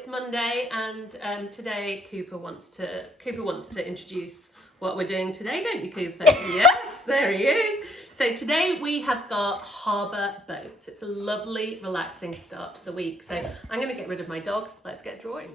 it's Monday, and today Cooper wants to introduce what we're doing today, don't you, Cooper? Yes, there he is. So today we have got harbour boats. It's a lovely, relaxing start to the week. So I'm going to get rid of my dog. Let's get drawing.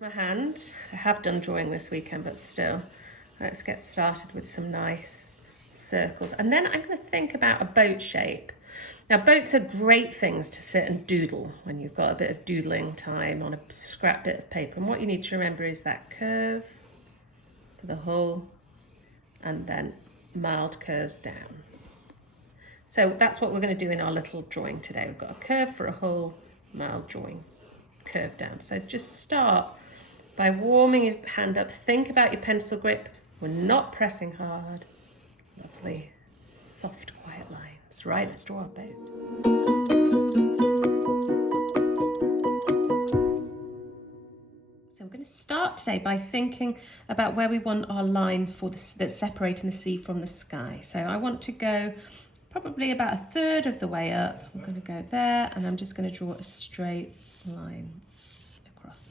My hand. I have done drawing this weekend, but still, let's get started with some nice circles. And then I'm going to think about a boat shape. Now, boats are great things to sit and doodle when you've got a bit of doodling time on a scrap bit of paper. And what you need to remember is that curve for the hull and then mild curves down. So that's what we're going to do in our little drawing today. We've got a curve for a hull, mild drawing, curve down. So just start by warming your hand up. Think about your pencil grip. We're not pressing hard. Lovely, soft, quiet lines. Right, let's draw our boat. So we're going to start today by thinking about where we want our line for that's separating the sea from the sky. So I want to go probably about a third of the way up. I'm going to go there, and I'm just going to draw a straight line across.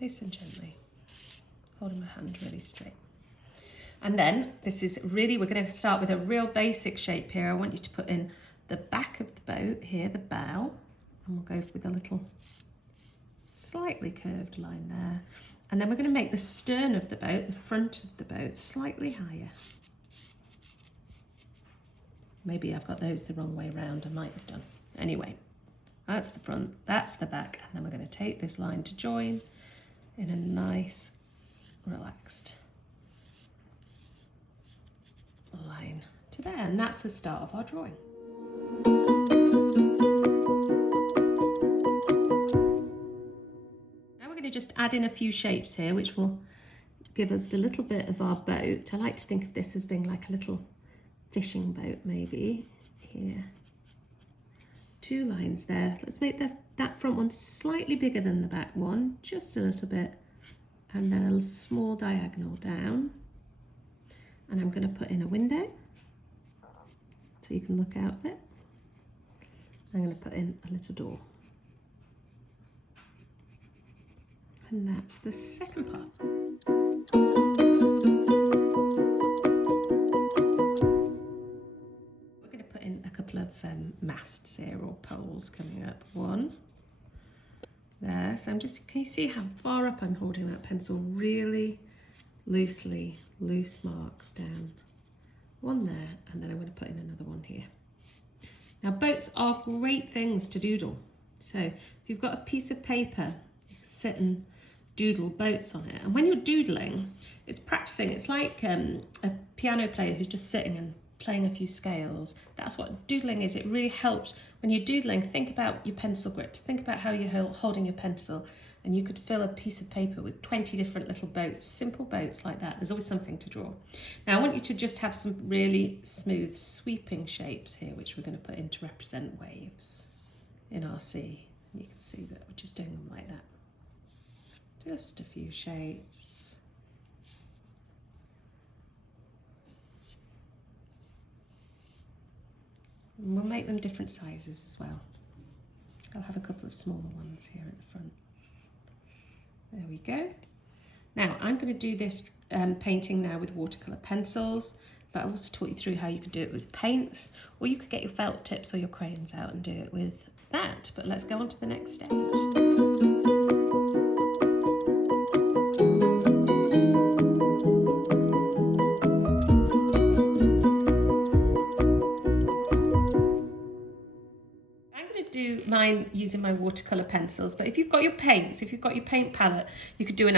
Nice and gently, holding my hand really straight. And then this is really, we're going to start with a real basic shape here. I want you to put in the back of the boat here, the bow, and we'll go with a little slightly curved line there. And then we're going to make the stern of the boat, the front of the boat, slightly higher. Maybe I've got those the wrong way around. I might have done. Anyway, that's the front, that's the back. And then we're going to take this line to join in a nice, relaxed line to there, and that's the start of our drawing. Now we're going to just add in a few shapes here, which will give us the little bit of our boat. I like to think of this as being like a little fishing boat, maybe here. Two lines there. Let's make that front one slightly bigger than the back one, just a little bit, and then a small diagonal down. And I'm going to put in a window so you can look out of it. I'm going to put in a little door. And that's the second part. We're going to put in a couple of masts here, or poles coming up. One there. So can you see how far up I'm holding that pencil? Really loosely. Loose marks down, one there, and then I'm going to put in another one here. Now, boats are great things to doodle. So if you've got a piece of paper, sit and doodle boats on it. And when you're doodling, it's practicing. It's like a piano player who's just sitting and playing a few scales. That's what doodling is. It really helps when you're doodling. Think about your pencil grips. Think about how you're holding your pencil. And you could fill a piece of paper with 20 different little boats, simple boats like that. There's always something to draw. Now I want you to just have some really smooth sweeping shapes here, which we're going to put in to represent waves in our sea. And you can see that we're just doing them like that. Just a few shapes. And we'll make them different sizes as well. I'll have a couple of smaller ones here at the front. There we go. Now I'm going to do this painting now with watercolour pencils, but I also taught you through how you could do it with paints, or you could get your felt tips or your crayons out and do it with that. But let's go on to the next stage. Do mine using my watercolor pencils, but if you've got your paints, if you've got your paint palette, you could do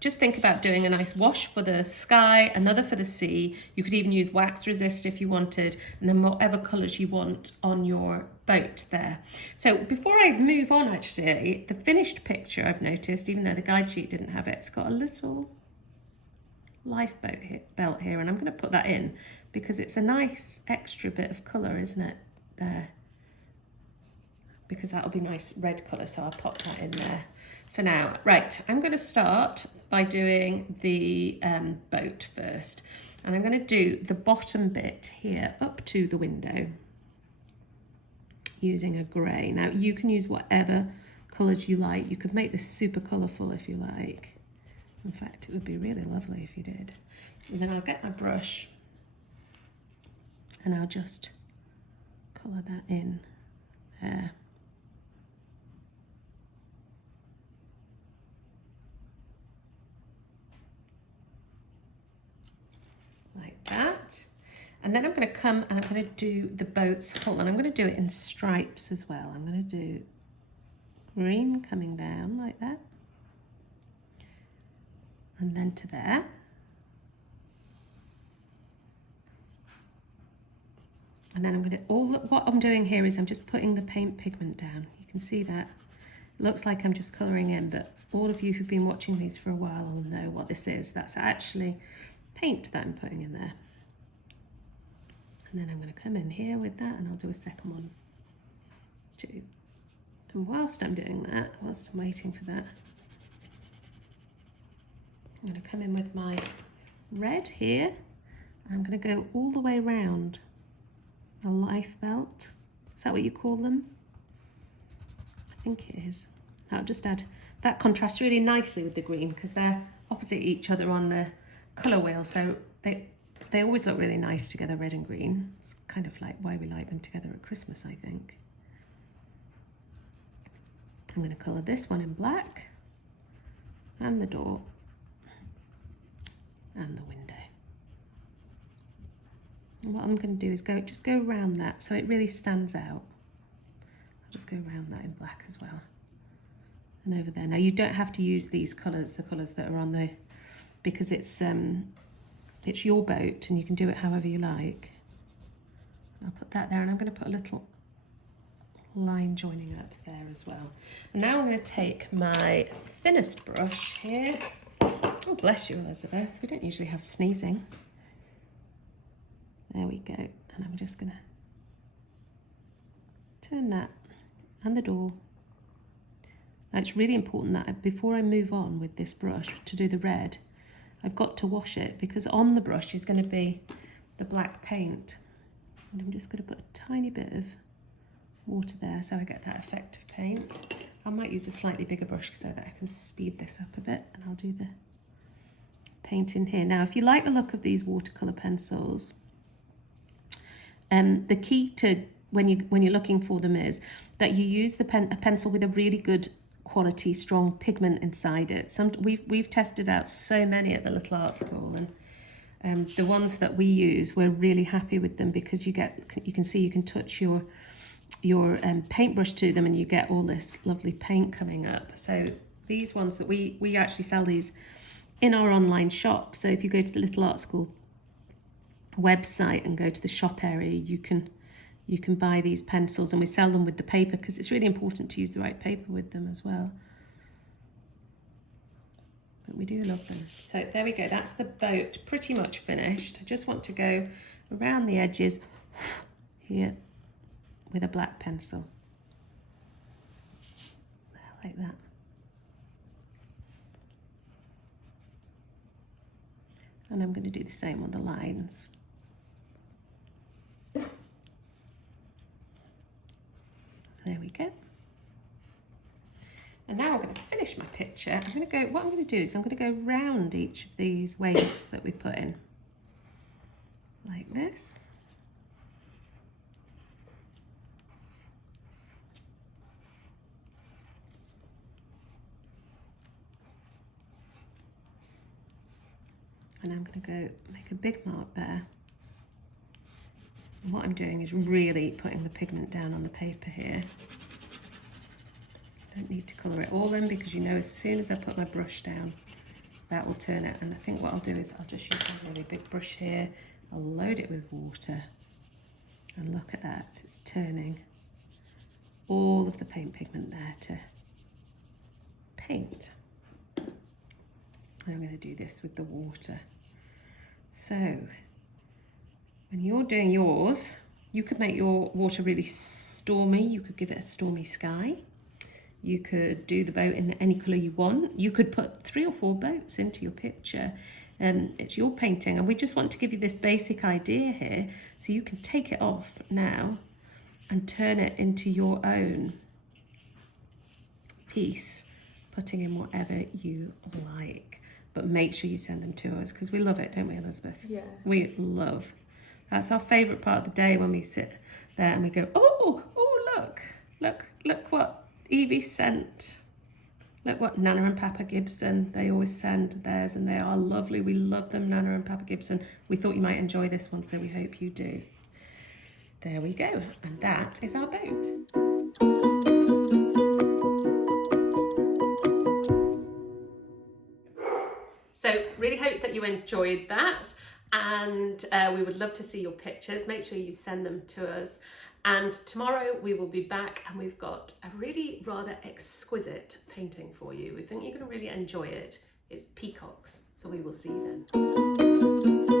just think about doing a nice wash for the sky, another for the sea. You could even use wax resist if you wanted, and then whatever colors you want on your boat there. So before I move on, actually, the finished picture I've noticed, even though the guide sheet didn't have it, it's got a little lifeboat belt here, and I'm going to put that in because it's a nice extra bit of color, isn't it, there? Because that'll be nice red colour, so I'll pop that in there for now. Right, I'm going to start by doing the boat first, and I'm going to do the bottom bit here up to the window. using a grey. Now you can use whatever colours you like. You could make this super colourful if you like. In fact, it would be really lovely if you did. And then I'll get my brush and I'll just colour that in there. Like that. And then I'm going to come and I'm going to do the boat's hull, and I'm going to do it in stripes as well. I'm going to do green coming down like that, and then to there. And then I'm going to, what I'm doing here is I'm just putting the paint pigment down. You can see that. It looks like I'm just colouring in, but all of you who've been watching these for a while will know what this is. That's actually paint that I'm putting in there. And then I'm going to come in here with that, and I'll do a second one too. And whilst I'm doing that, whilst I'm waiting for that, I'm going to come in with my red here, and I'm going to go all the way around a life belt. Is that what you call them? I think it is. I'll just add, that contrasts really nicely with the green because they're opposite each other on the colour wheel, so they always look really nice together, red and green. It's kind of like why we like them together at Christmas, I think. I'm going to colour this one in black, and the door, and the window. And what I'm going to do is just go around that so it really stands out. I'll just go around that in black as well. And over there. Now you don't have to use these colours, the colours that are on the, because it's your boat and you can do it however you like. I'll put that there, and I'm going to put a little line joining up there as well. And now I'm going to take my thinnest brush here. Oh, bless you, Elizabeth. We don't usually have sneezing. There we go. And I'm just going to turn that and the door. Now it's really important that before I move on with this brush to do the red, I've got to wash it, because on the brush is going to be the black paint. And I'm just going to put a tiny bit of water there so I get that effect of paint. I might use a slightly bigger brush so that I can speed this up a bit, and I'll do the paint in here. Now, if you like the look of these watercolour pencils, the key to when you're looking for them is that you use a pencil with a really good quality, strong pigment inside it. We've tested out so many at the Little Art School, and the ones that we use, we're really happy with them, because you can see you can touch your paintbrush to them and you get all this lovely paint coming up. So these ones that we actually sell these in our online shop. So if you go to the Little Art School website and go to the shop area, you can buy these pencils, and we sell them with the paper, because it's really important to use the right paper with them as well. But we do love them. So there we go, that's the boat pretty much finished. I just want to go around the edges here with a black pencil. Like that. And I'm going to do the same on the lines. There we go. And now I'm going to finish my picture. What I'm going to do is I'm going to go round each of these waves that we put in. Like this. And I'm going to go make a big mark there. And what I'm doing is really putting the pigment down on the paper here. I don't need to colour it all in, because you know as soon as I put my brush down, that will turn it. And I think what I'll do is I'll just use a really big brush here. I'll load it with water, and look at that, it's turning all of the paint pigment there to paint. And I'm going to do this with the water. So when you're doing yours, you could make your water really stormy. You could give it a stormy sky. You could do the boat in any colour you want. You could put 3 or 4 boats into your picture. It's your painting, and we just want to give you this basic idea here, so you can take it off now and turn it into your own piece, putting in whatever you like. But make sure you send them to us because we love it, don't we, Elizabeth? Yeah. We love. That's our favourite part of the day, when we sit there and we go, oh, look what Evie sent. Look what Nana and Papa Gibson, they always send theirs and they are lovely. We love them, Nana and Papa Gibson. We thought you might enjoy this one, so we hope you do. There we go. And that is our boat. So really hope that you enjoyed that, and we would love to see your pictures. Make sure you send them to us. And tomorrow we will be back, and we've got a really rather exquisite painting for you. We think you're going to really enjoy it. It's peacocks, so we will see you then.